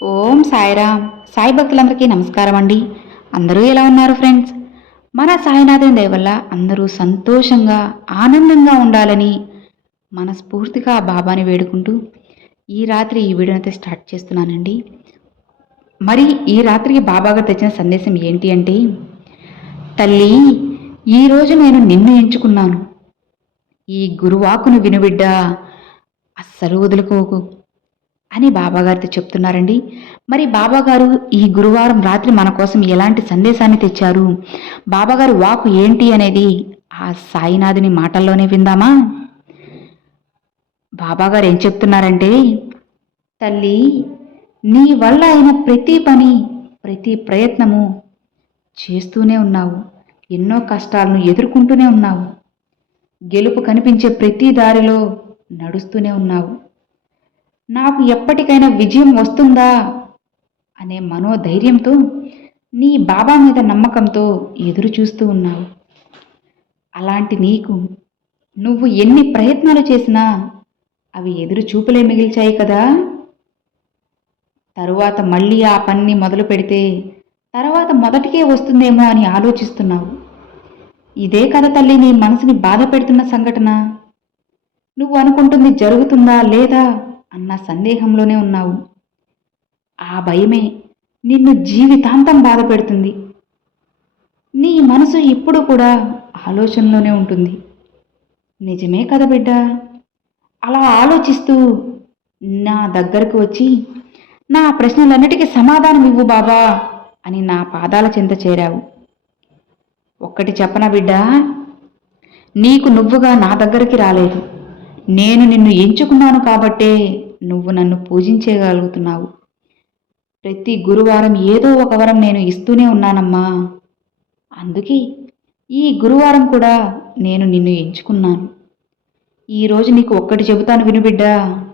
ఓం సాయిరామ్. సాయి భక్తులందరికీ నమస్కారం అండి. అందరూ ఎలా ఉన్నారు ఫ్రెండ్స్? మన సాయినాథుని దయ వల్ల అందరూ సంతోషంగా ఆనందంగా ఉండాలని మనస్ఫూర్తిగా ఆ బాబాని వేడుకుంటూ ఈ రాత్రి ఈ వీడియోనైతే స్టార్ట్ చేస్తున్నానండి. మరి ఈ రాత్రికి బాబాగా తెచ్చిన సందేశం ఏంటి అంటే తల్లి ఈరోజు నేను నిన్ను ఎంచుకున్నాను. ఈ గురువాకును వినుబిడ్డ అస్సలు వదులుకోకు. అని బాబాగారితో చెప్తున్నారండి. మరి బాబాగారు ఈ గురువారం రాత్రి మన కోసం ఎలాంటి సందేశాన్ని తెచ్చారు? బాబాగారు వాకు ఏంటి అనేది ఆ సాయినాథుని మాటల్లోనే విందామా? బాబాగారు ఏం చెప్తున్నారంటే తల్లి నీ వల్ల అయిన ప్రతి పని ప్రతి ప్రయత్నము చేస్తూనే ఉన్నావు. ఎన్నో కష్టాలను ఎదుర్కొంటూనే ఉన్నావు. గెలుపు కనిపించే ప్రతి దారిలో నడుస్తూనే ఉన్నావు. నాకు ఎప్పటికైనా విజయం వస్తుందా? అనే మనోధైర్యంతో నీ బాబా మీద నమ్మకంతో ఎదురు చూస్తూ ఉన్నావు. అలాంటి నీకు నువ్వు ఎన్ని ప్రయత్నాలు చేసినా అవి ఎదురు చూపులే మిగిల్చాయి కదా? తరువాత మళ్ళీ ఆ పని మొదలు పెడితే తర్వాత మొదటికే వస్తుందేమో అని ఆలోచిస్తున్నావు. ఇదే కథ తల్లి నీ మనసుని బాధ పెడుతున్న సంఘటన. నువ్వు అనుకుంటుంది జరుగుతుందా లేదా? అన్న సందేహంలోనే ఉన్నావు. ఆ భయమే నిన్ను జీవితాంతం బాధ పెడుతుంది. నీ మనసు ఇప్పుడు కూడా ఆలోచనలోనే ఉంటుంది. నిజమే కదా బిడ్డ? అలా ఆలోచిస్తూ నా దగ్గరకు వచ్చి నా ప్రశ్నలన్నిటికీ సమాధానం ఇవ్వు బాబా అని నా పాదాల చెంత చేరావు. ఒక్కటి చెప్పనా బిడ్డ? నీకు నువ్వుగా నా దగ్గరికి రాలేదు. నేను నిన్ను ఎంచుకున్నాను కాబట్టే నువ్వు నన్ను పూజించగలుగుతున్నావు. ప్రతి గురువారం ఏదో ఒక వరం నేను ఇస్తూనే ఉన్నానమ్మా. అందుకే ఈ గురువారం కూడా నేను నిన్ను ఎంచుకున్నాను. ఈరోజు నీకు ఒక్కటి చెబుతాను వినుబిడ్డా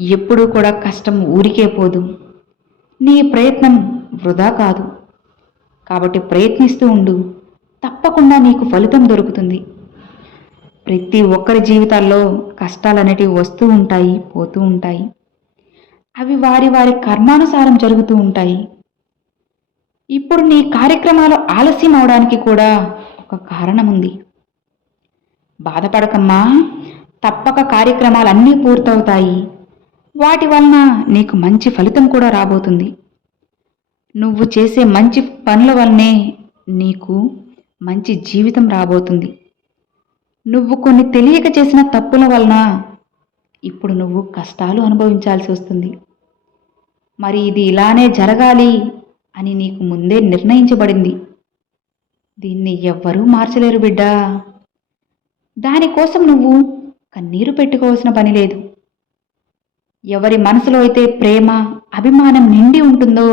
ఎప్పుడూ కూడా కష్టం ఊరికే పోదు. నీ ప్రయత్నం వృధా కాదు. కాబట్టి ప్రయత్నిస్తూ ఉండు. తప్పకుండా నీకు ఫలితం దొరుకుతుంది. ప్రతి ఒక్కరి జీవితాల్లో కష్టాలనేటివి వస్తూ ఉంటాయి పోతూ ఉంటాయి. అవి వారి వారి కర్మానుసారం జరుగుతూ ఉంటాయి. ఇప్పుడు నీ కార్యక్రమాలు ఆలస్యం అవడానికి కూడా ఒక కారణం ఉంది బాధపడకమ్మా తప్పక కార్యక్రమాలన్నీ పూర్తవుతాయి. వాటి వలన నీకు మంచి ఫలితం కూడా రాబోతుంది. నువ్వు చేసే మంచి పనుల వల్లనే నీకు మంచి జీవితం రాబోతుంది. నువ్వు కొన్ని తెలియక చేసిన తప్పుల వలన ఇప్పుడు నువ్వు కష్టాలు అనుభవించాల్సి వస్తుంది. మరి ఇది ఇలానే జరగాలి అని నీకు ముందే నిర్ణయించబడింది. దీన్ని ఎవ్వరూ మార్చలేరు బిడ్డా. దానికోసం నువ్వు కన్నీరు పెట్టుకోవాల్సిన పని లేదు. ఎవరి మనసులో అయితే ప్రేమ అభిమానం నిండి ఉంటుందో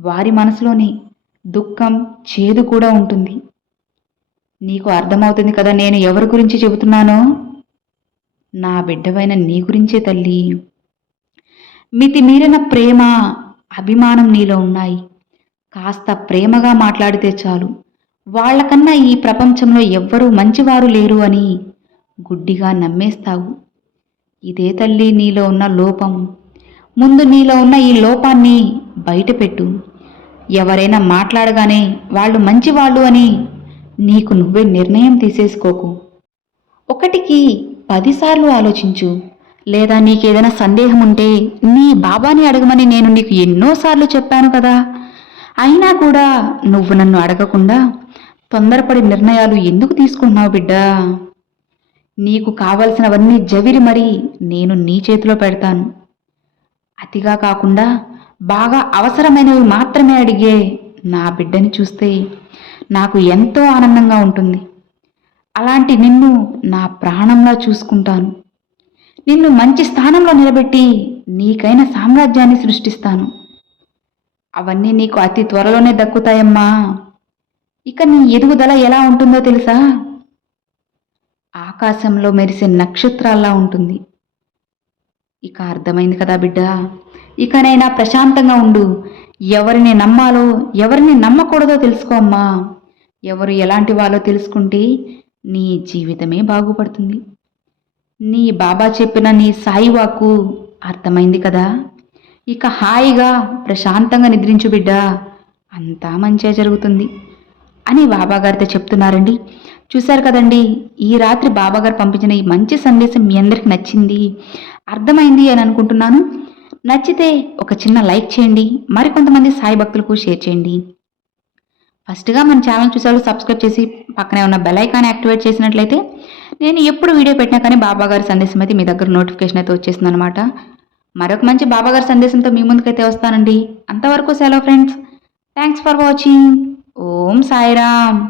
వారి మనసులోని దుఃఖం చేదు కూడా ఉంటుంది. నీకు అర్థమవుతుంది కదా నేను ఎవరి గురించి చెబుతున్నానో? నా బిడ్డవైన నీ గురించే తల్లి. మితిమీరిన ప్రేమ అభిమానం నీలో ఉన్నాయి. కాస్త ప్రేమగా మాట్లాడితే చాలు. వాళ్ళకన్నా ఈ ప్రపంచంలో ఎవ్వరూ మంచివారు లేరు అని గుడ్డిగా నమ్మేస్తావు. ఇదే తల్లి నీలో ఉన్న లోపం. ముందు నీలో ఉన్న ఈ లోపాన్ని బయటపెట్టు. ఎవరైనా మాట్లాడగానే వాళ్ళు మంచివాళ్ళు అని నీకు నువ్వే నిర్ణయం తీసేసుకోకు. ఒకటికి పదిసార్లు ఆలోచించు. లేదా నీకేదైనా సందేహం ఉంటే నీ బాబాని అడగమని నేను నీకు ఎన్నోసార్లు చెప్పాను కదా. అయినా కూడా నువ్వు నన్ను అడగకుండా తొందరపడి నిర్ణయాలు ఎందుకు తీసుకుంటున్నావు బిడ్డా? నీకు కావలసినవన్నీ జవిరి మరి నేను నీ చేతిలో పెడతాను. అతిగా కాకుండా బాగా అవసరమైనవి మాత్రమే అడిగే నా బిడ్డని చూస్తే నాకు ఎంతో ఆనందంగా ఉంటుంది. అలాంటి నిన్ను నా ప్రాణంలా చూసుకుంటాను. నిన్ను మంచి స్థానంలో నిలబెట్టి నీకైన సామ్రాజ్యాన్ని సృష్టిస్తాను. అవన్నీ నీకు అతి త్వరలోనే దక్కుతాయమ్మా. ఇక నీ ఎదుగుదల ఎలా ఉంటుందో తెలుసా? ఆకాశంలో మెరిసే నక్షత్రాల్లా ఉంటుంది. ఇక అర్థమైంది కదా బిడ్డ? ఇకనైనా ప్రశాంతంగా ఉండు. ఎవరిని నమ్మాలో ఎవరిని నమ్మకూడదో తెలుసుకో అమ్మా. ఎవరు ఎలాంటి వాళ్ళో తెలుసుకుంటే నీ జీవితమే బాగుపడుతుంది. నీ బాబా చెప్పిన నీ సాయి వాక్కు అర్థమైంది కదా. ఇక హాయిగా ప్రశాంతంగా నిద్రించు బిడ్డ. అంతా మంచిగా జరుగుతుంది. అని బాబాగారితో చెప్తున్నారండి. చూశారు కదండి ఈ రాత్రి బాబాగారు పంపించిన ఈ మంచి సందేశం మీ అందరికి నచ్చింది అర్థమైంది అని అనుకుంటున్నాను. నచ్చితే ఒక చిన్న లైక్ చేయండి మరికొంతమంది సాయి భక్తులకు షేర్ చేయండి. ఫస్ట్గా మన ఛానల్ చూసేవాళ్ళు సబ్స్క్రైబ్ చేసి పక్కనే ఉన్న బెల్ ఐకాన్ యాక్టివేట్ చేసినట్లయితే నేను ఎప్పుడు వీడియో పెట్టినా కానీ బాబాగారి సందేశం అయితే మీ దగ్గర నోటిఫికేషన్ అయితే వచ్చేస్తుంది అనమాట మరొక మంచి బాబాగారి సందేశంతో మీ ముందుకైతే వస్తానండి. అంతవరకు సెలవు friends thanks for watching Om Sairam.